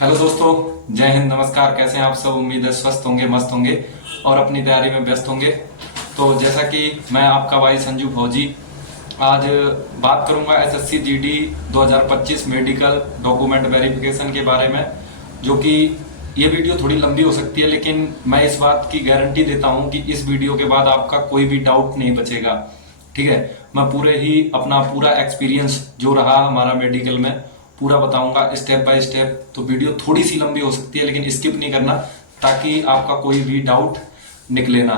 Hello दोस्तों, जय हिंद, नमस्कार। कैसे हैं आप सब? उम्मीद है स्वस्थ होंगे, मस्त होंगे और अपनी तैयारी में व्यस्त होंगे। तो जैसा कि मैं आपका भाई संजू फौजी आज बात करूंगा SSC GD 2025 medical document verification के बारे में, जो कि ये वीडियो थोड़ी लंबी हो सकती है, लेकिन मैं इस बात की गारंटी देता हूं कि इस वीडियो के बाद आपका कोई भी डाउट नहीं बचेगा। ठीक है, मैं पूरे ही अपना पूरा एक्सपीरियंस जो रहा हमारा मेडिकल में पूरा बताऊंगा स्टेप बाय स्टेप। तो वीडियो थोड़ी सी लंबी हो सकती है, लेकिन स्किप नहीं करना ताकि आपका कोई भी डाउट निकले ना।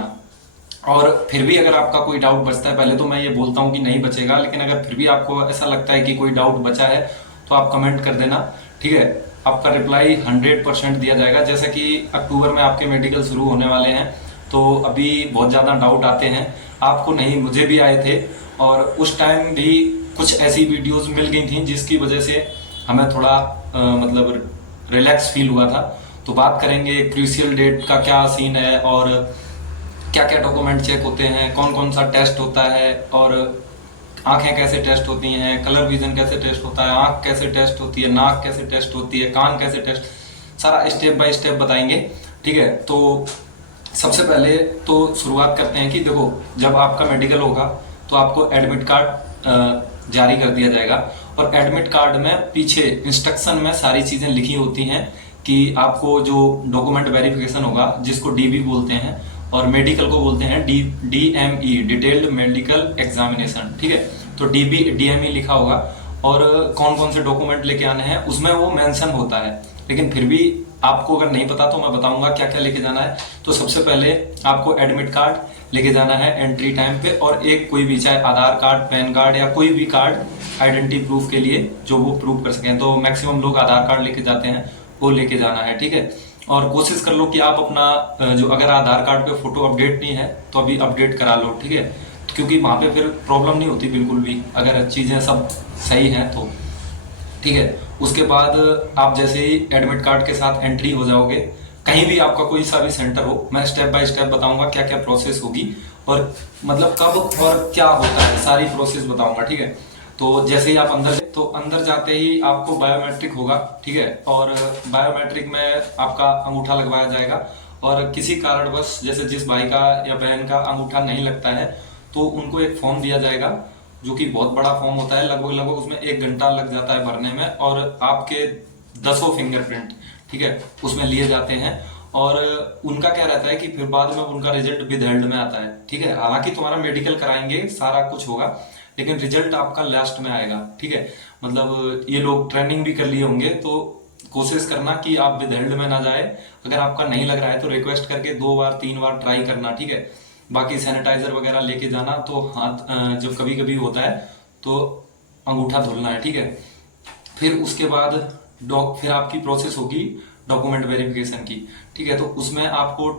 और फिर भी अगर आपका कोई डाउट बचता है, पहले तो मैं ये बोलता हूं कि नहीं बचेगा, लेकिन अगर फिर भी आपको ऐसा लगता है कि कोई डाउट बचा है तो आप कमेंट कर देना। ठीक है, आपका रिप्लाई 100% दिया जाएगा। जैसे कि अक्टूबर में आपके मेडिकल शुरू होने वाले हैं, तो अभी बहुत ज्यादा डाउट आते हैं, आपको नहीं, मुझे भी आए थे। और उस टाइम भी कुछ ऐसी वीडियोस मिल गई थी जिसकी वजह से हमें थोड़ा मतलब रिलैक्स फील हुआ था। तो बात करेंगे क्रूशियल डेट का क्या सीन है, और क्या क्या डॉक्यूमेंट चेक होते हैं, कौन कौन सा टेस्ट होता है, और आंखें कैसे टेस्ट होती हैं, कलर विजन कैसे टेस्ट होता है, आंख कैसे टेस्ट होती है, नाक कैसे टेस्ट होती है, कान कैसे टेस्ट, सारा स्टेप बाय स्टेप बताएंगे। ठीक है, तो सबसे पहले तो शुरुआत करते हैं कि देखो, जब आपका मेडिकल होगा तो आपको एडमिट कार्ड जारी कर दिया जाएगा, और एडमिट कार्ड में पीछे इंस्ट्रक्शन में सारी चीजें लिखी होती हैं कि आपको जो डॉक्यूमेंट वेरिफिकेशन होगा, जिसको डीबी बोलते हैं और मेडिकल को बोलते हैं डीएमई, डिटेल्ड मेडिकल एग्जामिनेशन। ठीक है, तो डीएमई लिखा होगा, और कौन कौन से डॉक्यूमेंट लेके आने हैं उसमें वो मेंशन होता है। लेकिन फिर भी आपको अगर नहीं पता तो मैं बताऊंगा क्या क्या लेके जाना है। तो सबसे पहले आपको एडमिट कार्ड लेके जाना है एंट्री टाइम पे, और एक कोई भी, चाहे आधार कार्ड, पैन कार्ड या कोई भी कार्ड आइडेंटिटी प्रूफ के लिए जो वो प्रूव कर सकें। तो मैक्सिमम लोग आधार कार्ड लेके जाते हैं, वो लेके जाना है। ठीक है, और कोशिश कर लो कि आप अपना जो, अगर आधार कार्ड पे फोटो अपडेट नहीं है तो अभी अपडेट करा लो। ठीक है, क्योंकि वहां पे फिर प्रॉब्लम नहीं होती बिल्कुल भी, अगर चीजें सब सही हैं तो। ठीक है, उसके बाद आप जैसे ही एडमिट कार्ड के साथ एंट्री हो जाओगे, कहीं भी आपका कोई सा भी सेंटर हो, मैं स्टेप बाय स्टेप बताऊंगा क्या क्या प्रोसेस होगी, और मतलब कब और क्या होता है, सारी प्रोसेस बताऊंगा। ठीक है, तो जैसे ही आप अंदर जाते ही आपको बायोमेट्रिक होगा। ठीक है, और बायोमेट्रिक में आपका अंगूठा लगवाया जाएगा, और किसी कारणवश जैसे जिस भाई का या बहन का अंगूठा नहीं लगता है तो उनको एक फॉर्म दिया जाएगा, जो कि बहुत बड़ा फॉर्म होता है, लगभग लगभग उसमें 1 घंटा लग जाता है भरने में, और आपके 10 फिंगरप्रिंट, ठीक है, उसमें लिए जाते हैं। और उनका क्या रहता है कि फिर बाद में उनका रिजल्ट विदहेल्ड में आता है। ठीक है, हालांकि तुम्हारा मेडिकल कराएंगे, सारा कुछ होगा, लेकिन रिजल्ट आपका लास्ट में आएगा। ठीक है, मतलब ये लोग ट्रेनिंग भी कर लिए होंगे, तो कोशिश करना कि आप विदहेल्ड में ना जाए। अगर आपका नहीं लग रहा है तो रिक्वेस्ट करके 2 बार 3 बार ट्राई करना। ठीक है, बाकी सैनिटाइजर वगैरह लेके जाना, तो हाथ जब कभी कभी होता है तो अंगूठा धुलना है। ठीक है, फिर उसके बाद फिर आपकी प्रोसेस होगी डॉक्यूमेंट वेरिफिकेशन की। ठीक है, तो उसमें आपको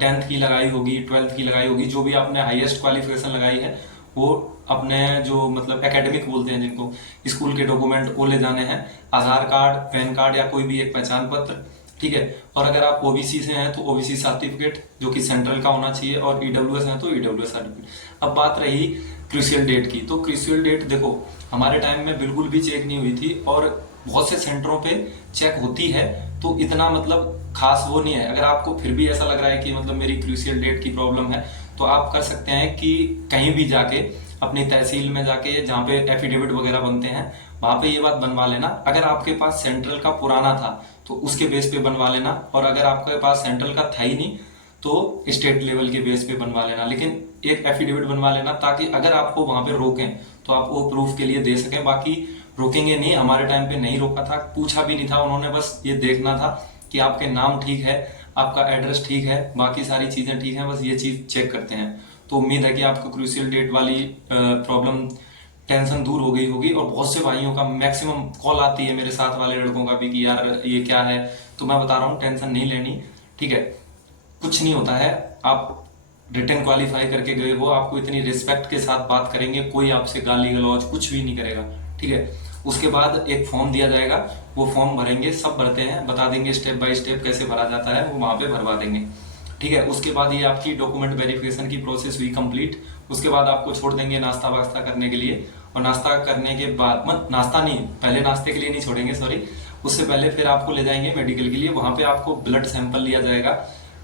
10th की लगाई होगी, 12th की लगाई होगी, जो भी आपने हाईएस्ट क्वालिफिकेशन लगाई है वो अपने, जो मतलब एकेडमिक बोलते हैं जिनको, स्कूल के डॉक्यूमेंट वो ले जाने हैं, आधार कार्ड, पैन कार्ड या कोई भी एक पहचान पत्र। ठीक है, और अगर आप ओबीसी से हैं तो ओबीसी सर्टिफिकेट जो कि सेंट्रल का होना चाहिए, और ईडब्ल्यूएस हैं तो ईडब्ल्यूएस सर्टिफिकेट। अब बात रही क्रूशियल डेट की, तो क्रूशियल डेट देखो, हमारे टाइम में बिल्कुल भी चेक नहीं हुई थी, और बहुत से सेंटरों पे चेक होती है, तो इतना मतलब खास वो नहीं है। अगर आपको फिर भी ऐसा लग रहा है कि मतलब मेरी क्रूशियल डेट की प्रॉब्लम है, तो आप कर सकते हैं कि कहीं भी जाके, अपनी तहसील में जाके, जहाँ पे एफिडेविट वगैरह बनते हैं, वहां पे ये बात बनवा लेना। अगर आपके पास सेंट्रल का पुराना था तो उसके बेस पे बनवा लेना, और अगर आपके पास सेंट्रल का था ही नहीं तो स्टेट लेवल के बेस पे बनवा लेना, लेकिन एक एफिडेविट बनवा लेना, ताकि अगर आपको वहां पे रोकें तो आप वो प्रूफ के लिए दे सकें। बाकी रोकेंगे नहीं, हमारे टाइम पे नहीं रोका था, पूछा भी नहीं था उन्होंने, बस ये देखना था कि आपके नाम ठीक है, आपका एड्रेस ठीक है, बाकी सारी चीजें ठीक है, बस ये चीज चेक करते हैं। तो उम्मीद है कि आपको क्रूशियल डेट वाली प्रॉब्लम, टेंशन दूर हो गई होगी। और बहुत से भाइयों का मैक्सिमम कॉल आती है, मेरे साथ वाले लड़कों का भी, कि यार ये क्या है। तो मैं बता रहा हूँ, टेंशन नहीं लेनी। ठीक है, कुछ नहीं होता है, आप रिटर्न क्वालिफाई करके गए हो, आपको इतनी रिस्पेक्ट के साथ बात करेंगे, कोई आपसे गाली गलौज कुछ भी नहीं करेगा। ठीक है, उसके बाद एक फॉर्म दिया जाएगा, वो फॉर्म भरेंगे, सब भरते हैं, बता देंगे स्टेप बाय स्टेप कैसे भरा जाता है, वो वहां पे भरवा देंगे। ठीक है, उसके बाद ये आपकी डॉक्यूमेंट वेरिफिकेशन की प्रोसेस हुई कंप्लीट। उसके बाद आपको छोड़ देंगे नाश्ता वास्ता करने के लिए, और नाश्ता करने के बाद, नाश्ता नहीं, पहले नाश्ते के लिए नहीं छोड़ेंगे, सॉरी, उससे पहले फिर आपको ले जाएंगे मेडिकल के लिए, वहां पे आपको ब्लड सैंपल लिया जाएगा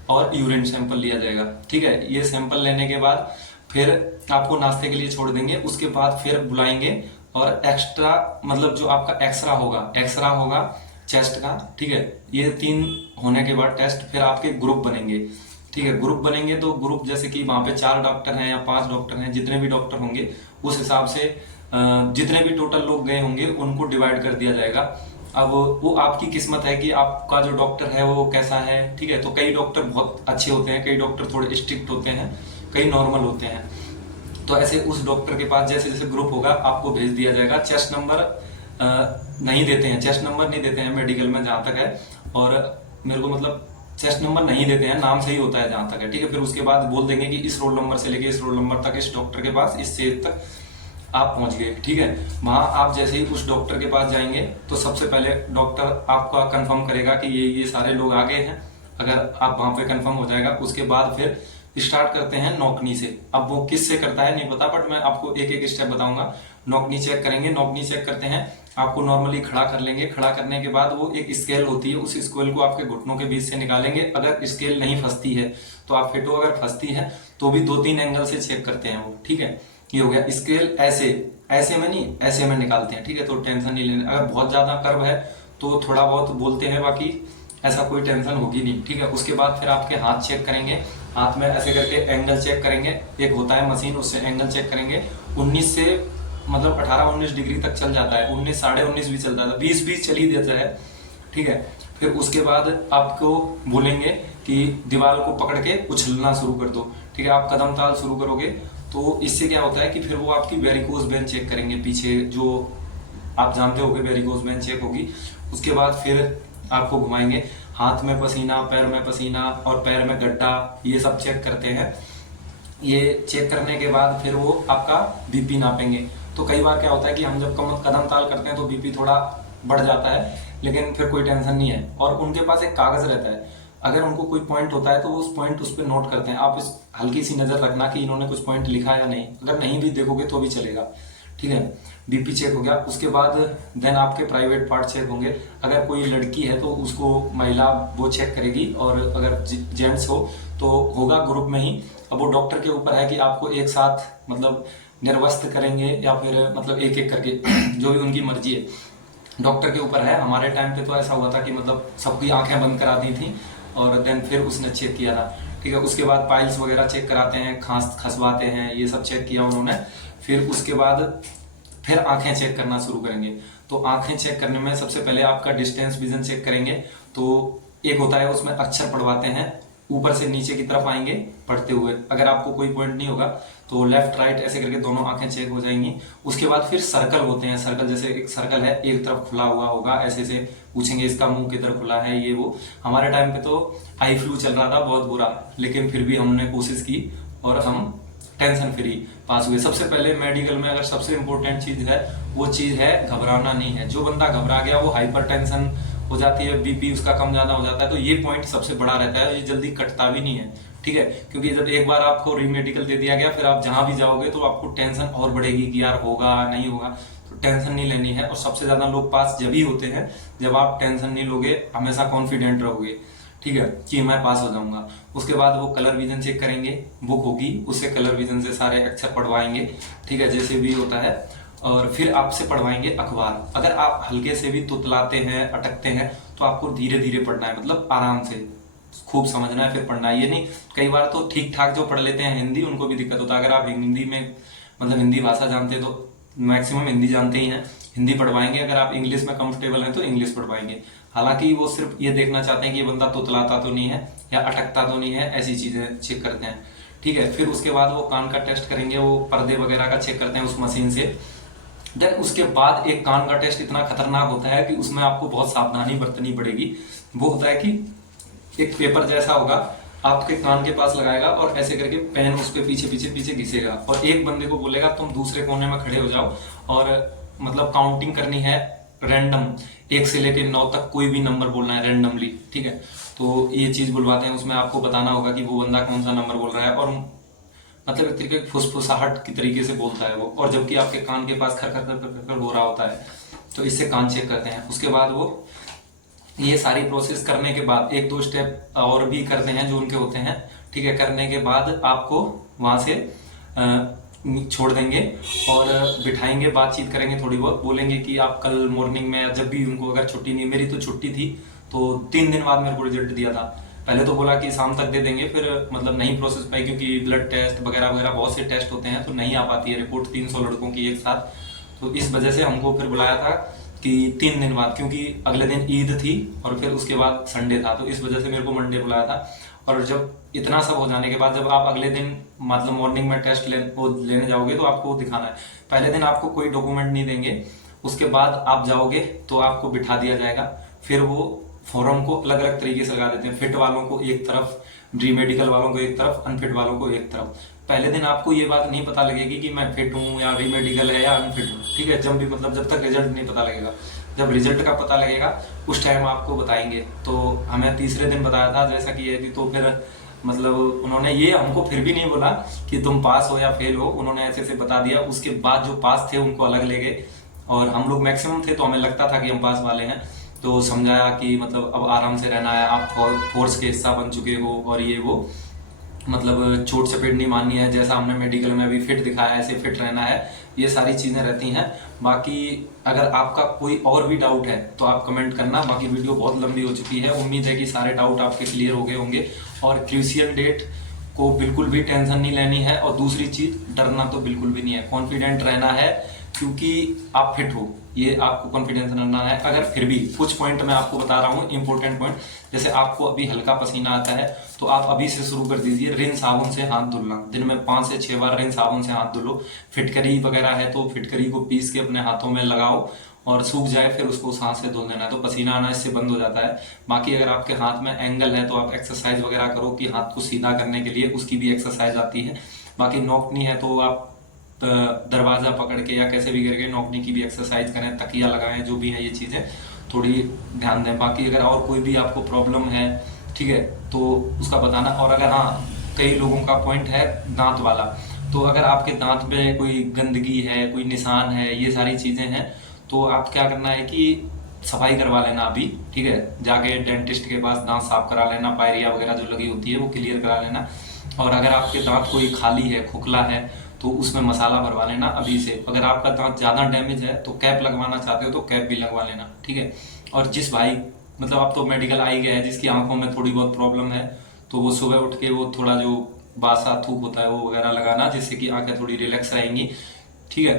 और यूरिन सैंपल लिया जाएगा। ठीक है, ये सैंपल लेने के बाद फिर आपको नाश्ते के लिए छोड़ देंगे। उसके बाद फिर बुलाएंगे और एक्स्ट्रा मतलब जो आपका एक्सरा होगा चेस्ट का। ठीक है, ये 3 होने के बाद टेस्ट फिर आपके ग्रुप बनेंगे। ठीक है, ग्रुप बनेंगे तो ग्रुप जैसे कि वहां पे 4 डॉक्टर हैं या 5 डॉक्टर हैं, जितने भी डॉक्टर होंगे उस हिसाब से जितने भी टोटल लोग गए होंगे उनको डिवाइड कर दिया जाएगा। अब वो आपकी किस्मत है कि आपका जो डॉक्टर है वो कैसा है। ठीक है, तो कई डॉक्टर बहुत अच्छे होते हैं, कई डॉक्टर थोड़े स्ट्रिक्ट होते हैं, कई नॉर्मल होते हैं। तो ऐसे उस डॉक्टर के पास जैसे जैसे ग्रुप होगा आपको भेज दिया जाएगा। चेस्ट नंबर नहीं देते हैं, चेस्ट नंबर नहीं देते हैं मेडिकल में जहां तक है, और मेरे को मतलब चेस्ट नंबर नहीं देते हैं, नाम से ही होता है जहां तक है। ठीक है, फिर उसके बाद बोल देंगे कि इस रोल नंबर से लेके इस रोल नंबर तक इस डॉक्टर के पास इस स्टेज तक आप पहुंच गए। ठीक है, वहां आप जैसे ही उस डॉक्टर के पास जाएंगे तो सबसे पहले डॉक्टर आपका कंफर्म करेगा कि ये सारे लोग आ गए हैं। अगर आप वहां पे कंफर्म हो जाएगा, उसके बाद फिर स्टार्ट करते हैं नौकनी से। अब वो किस से करता है नहीं पता, बट मैं आपको एक एक स्टेप बताऊंगा। नौकनी चेक करेंगे, नौकनी चेक करते हैं, आपको नॉर्मली खड़ा कर लेंगे। खड़ा करने के बाद वो एक स्केल होती है, उस स्केल को आपके घुटनों के बीच से निकालेंगे। अगर स्केल नहीं फंसती है तो आप फिट हो, अगर फंसती है तो भी 2-3 एंगल से चेक करते हैं वो। ठीक है, ये हो गया। स्केल ऐसे में नहीं, ऐसे में निकालते हैं। ठीक है, तो टेंशन नहीं लेना। अगर बहुत ज्यादा कर्व है तो थोड़ा बहुत बोलते हैं, बाकी ऐसा कोई टेंशन होगी नहीं। ठीक है, उसके बाद फिर आपके हाथ चेक करेंगे, हाथ में ऐसे करके एंगल चेक करेंगे। एक होता है मशीन, उससे एंगल चेक करेंगे। 19 से मतलब 18-19 डिग्री तक चल जाता है, 19 साढ़े 19 भी चल जाता है, 20-20 चल ही देता है। ठीक है, फिर उसके बाद आपको बोलेंगे कि दीवार को पकड़ के उछलना शुरू कर दो। ठीक है, आप कदम ताल शुरू करोगे तो इससे क्या होता है कि फिर वो आपकी वेरिकोज वेन चेक करेंगे, पीछे जो आप जानते होगे वेरिकोज वेन चेक होगी। उसके बाद फिर आपको घुमाएंगे, हाथ में पसीना, पैर में पसीना और पैर में गड्ढा, ये सब चेक करते हैं। ये चेक करने के बाद फिर वो आपका बीपी नापेंगे। तो कई बार क्या होता है कि हम जब कदम ताल करते हैं तो बीपी थोड़ा बढ़ जाता है, लेकिन फिर कोई टेंशन नहीं है। और उनके पास एक कागज रहता है, अगर उनको कोई पॉइंट होता है तो वो उस पॉइंट उस पर नोट करते हैं। आप इस हल्की सी नजर रखना कि इन्होंने कुछ पॉइंट लिखा या नहीं, अगर नहीं भी देखोगे तो भी चलेगा। ठीक है, बीपी चेक हो गया। उसके बाद देन आपके प्राइवेट पार्ट चेक होंगे। अगर कोई लड़की है तो उसको महिला वो चेक करेगी, और अगर जेंट्स हो तो होगा ग्रुप में ही। अब वो डॉक्टर के ऊपर है कि आपको एक साथ मतलब निर्वस्त करेंगे या फिर मतलब एक एक करके जो भी उनकी मर्जी है, डॉक्टर के ऊपर है। हमारे टाइम पे तो ऐसा हुआ था कि मतलब सबकी आंखें बंद करा दी थी और देन फिर उसने चेक किया था। ठीक है, उसके बाद पाइल्स वगैरह चेक कराते हैं, खसवाते हैं, ये सब चेक किया उन्होंने। फिर उसके बाद फिर आंखें चेक करना शुरू करेंगे। तो आंखें चेक करने में सबसे पहले आपका डिस्टेंस विजन चेक करेंगे। तो एक होता है उसमें अक्षर पढ़वाते हैं, ऊपर से नीचे की तरफ आएंगे पढ़ते हुए। अगर आपको कोई पॉइंट नहीं होगा तो लेफ्ट राइट ऐसे करके दोनों आंखें चेक हो जाएंगी। उसके बाद फिर सर्कल होते हैं, सर्कल जैसे एक सर्कल है, एक तरफ खुला हुआ होगा, ऐसे से पूछेंगे इसका मुंह किधर खुला है, ये वो। हमारे टाइम पे तो आई फ्लू चल रहा था बहुत बुरा, लेकिन फिर भी हमने कोशिश की और हम टेंशन फ्री पास हुए। सबसे पहले मेडिकल में अगर सबसे इंपॉर्टेंट चीज है वो चीज है घबराना नहीं है। जो बंदा घबरा गया वो हाइपर टेंशन हो जाती है, बीपी उसका कम ज्यादा हो जाता है, तो ये पॉइंट सबसे बड़ा रहता है, ये जल्दी कटता भी नहीं है। ठीक है, क्योंकि जब एक बार आपको रीमेडिकल दे दिया गया फिर आप जहां भी जाओगे तो आपको टेंशन और बढ़ेगी कि यार होगा नहीं होगा। तो टेंशन नहीं लेनी है, और सबसे ज्यादा लोग पास जब ही होते हैं जब आप टेंशन नहीं लोगे, हमेशा कॉन्फिडेंट रहोगे। ठीक है, कि मैं पास हो जाऊंगा। उसके बाद वो कलर विजन चेक करेंगे, बुक होगी उससे कलर विजन से सारे अक्षर पढ़वाएंगे। ठीक है, जैसे भी होता है। और फिर आपसे पढ़वाएंगे अखबार। अगर आप हल्के से भी तुतलाते हैं, अटकते हैं, तो आपको धीरे धीरे पढ़ना है, मतलब आराम से खूब समझना है फिर पढ़ना है। ये नहीं कई बार तो ठीक ठाक जो पढ़ लेते हैं हिंदी, उनको भी दिक्कत होता है। अगर आप हिंदी में मतलब हिंदी भाषा जानते हैं तो मैक्सिमम हिंदी जानते ही हैं, हिंदी पढ़वाएंगे। अगर आप इंग्लिश में कंफर्टेबल हैं तो इंग्लिश पढ़वाएंगे। हालांकि वो सिर्फ ये देखना चाहते हैं कि ये बंदा तुतलाता तो नहीं है या अटकता तो नहीं है, ऐसी चीजें चेक करते हैं। ठीक है, फिर उसके बाद वो कान का टेस्ट करेंगे, वो पर्दे वगैरह का चेक करते हैं उस मशीन से। देन उसके बाद एक कान का टेस्ट इतना खतरनाक होता है कि उसमें आपको बहुत सावधानी बरतनी पड़ेगी। वो होता है कि एक पेपर जैसा होगा, आपके कान के पास लगाएगा और ऐसे करके पेन उस पे पीछे पीछे पीछे घिसेगा, और एक बंदे को बोलेगा तुम दूसरे कोने में खड़े हो जाओ और मतलब काउंटिंग करनी है रैंडम, 1 से लेकर 9 तक कोई भी नंबर बोलना है रैंडमली। ठीक है, तो ये चीज बुलवाते हैं, उसमें आपको बताना होगा कि वो बंदा कौन सा नंबर बोल रहा है, और मतलब एक तरीके फुसफुसाहट की तरीके से बोलता है वो, और जबकि आपके कान के पास खर खर खर खर खर हो रहा होता है। तो इससे कान चेक करते हैं। उसके बाद वो ये सारी प्रोसेस करने के बाद एक दो स्टेप और भी करते हैं जो उनके होते हैं, ठीक है। करने के बाद आपको वहां से छोड़ देंगे और बिठाएंगे, बातचीत करेंगे, थोड़ी बहुत बोलेंगे कि आप कल मॉर्निंग में या जब भी उनको अगर छुट्टी नहीं, मेरी तो छुट्टी थी तो 3 दिन बाद मेरे को रिजल्ट दिया था। पहले तो बोला कि शाम तक दे देंगे, फिर मतलब नहीं प्रोसेस पाई क्योंकि ब्लड टेस्ट वगैरह वगैरह बहुत से टेस्ट होते हैं तो नहीं आ पाती है रिपोर्ट 300 लड़कों की एक साथ। तो इस वजह से हमको फिर बुलाया था कि 3 दिन बाद, क्योंकि अगले दिन ईद थी और फिर उसके बाद संडे था, तो इस वजह से मेरे को मंडे बुलाया था। और जब इतना सब हो जाने के बाद जब आप अगले दिन मतलब मॉर्निंग में टेस्ट लेने जाओगे तो आपको दिखाना है। पहले दिन आपको कोई डॉक्यूमेंट नहीं देंगे, उसके बाद आप जाओगे तो आपको बिठा दिया जाएगा। फिर वो फॉर्म को अलग अलग तरीके से लगा देते हैं, फिट वालों को एक तरफ, ड्री मेडिकल वालों को एक तरफ, अनफिट वालों को एक तरफ। पहले दिन आपको ये बात नहीं पता लगेगी कि मैं फिट हूँ या री मेडिकल है या अनफिट हूँ, ठीक है। जब भी मतलब जब तक रिजल्ट नहीं पता लगेगा, जब रिजल्ट का पता लगेगा उस टाइम आपको बताएंगे। तो हमें तीसरे दिन बताया था जैसा कि ये थी, तो फिर मतलब उन्होंने ये हमको फिर भी नहीं बोला कि तुम पास हो या फेल हो, उन्होंने ऐसे ऐसे बता दिया। उसके बाद जो पास थे उनको अलग ले गए और हम लोग मैक्सिमम थे तो हमें लगता था कि हम पास वाले हैं, तो समझाया कि मतलब अब आराम से रहना है, आप फोर्स के हिस्सा बन चुके हो और ये वो मतलब चोट चपेट नहीं माननी है, जैसा हमने मेडिकल में अभी फिट दिखाया ऐसे फिट रहना है, ये सारी चीजें रहती हैं। बाकी अगर आपका कोई और भी डाउट है तो आप कमेंट करना। बाकी वीडियो बहुत लंबी हो चुकी है, उम्मीद है कि सारे डाउट आपके क्लियर हो गए होंगे। और क्रूशियल डेट को बिल्कुल भी टेंशन नहीं लेनी है, और दूसरी चीज डरना तो बिल्कुल भी नहीं है, कॉन्फिडेंट रहना है क्योंकि आप फिट हो, ये आपको कॉन्फिडेंस रहना है। अगर फिर भी कुछ पॉइंट मैं आपको बता रहा हूँ इंपॉर्टेंट पॉइंट, जैसे आपको अभी हल्का पसीना आता है तो आप अभी से शुरू कर दीजिए रिन साबुन से हाथ धुलना, दिन में 5 से 6 बार रिन साबुन से हाथ धुलो। फिटकरी वगैरह है तो फिटकरी को पीस के अपने हाथों में लगाओ और सूख जाए फिर उसको सांस से धो देना है, तो पसीना आना इससे बंद हो जाता है। बाकी अगर आपके हाथ में एंगल है तो आप एक्सरसाइज वगैरह करो कि हाथ को सीधा करने के लिए, उसकी भी एक्सरसाइज आती है। बाकी नौकनी है तो आप दरवाजा पकड़ के या कैसे भी करके नौकनी की भी एक्सरसाइज करें, तकिया लगाएं, जो भी है ये चीजें थोड़ी ध्यान दें। बाकी अगर और कोई भी आपको प्रॉब्लम है, ठीक है, तो उसका बताना। और अगर हाँ, कई लोगों का पॉइंट है दांत वाला, तो अगर आपके दांत में कोई गंदगी है, कोई निशान है, ये सारी चीजें हैं, तो आप क्या करना है कि सफाई करवा लेना अभी, ठीक है। जाके डेंटिस्ट के पास दांत साफ करा लेना, पायरिया वगैरह जो लगी होती है वो क्लियर करा लेना। और अगर आपके दांत कोई खाली है, खोखला है, तो उसमें मसाला भरवा लेना अभी से। अगर आपका दांत ज्यादा डैमेज है तो कैप लगवाना चाहते हो तो कैप भी लगवा लेना, ठीक है। और जिस भाई मतलब अब तो मेडिकल आ ही गया है, जिसकी आंखों में थोड़ी बहुत प्रॉब्लम है तो वो सुबह उठ के वो थोड़ा जो बासा थूक होता है वो वगैरह लगाना, जिससे कि आंखें थोड़ी रिलैक्स रहेंगी, ठीक है।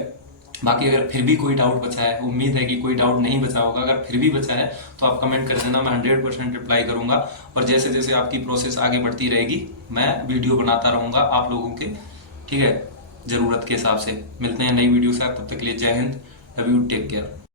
बाकी अगर फिर भी कोई डाउट बचा है, उम्मीद है कि कोई डाउट नहीं बचा होगा, अगर फिर भी बचा है तो आप कमेंट कर देना, मैं 100% रिप्लाई करूंगा। और जैसे जैसे आपकी प्रोसेस आगे बढ़ती रहेगी मैं वीडियो बनाता रहूंगा आप लोगों के, ठीक है, जरूरत के हिसाब से। मिलते हैं नई वीडियो के साथ, तब तक के लिए जय हिंद, लव यू, टेक केयर।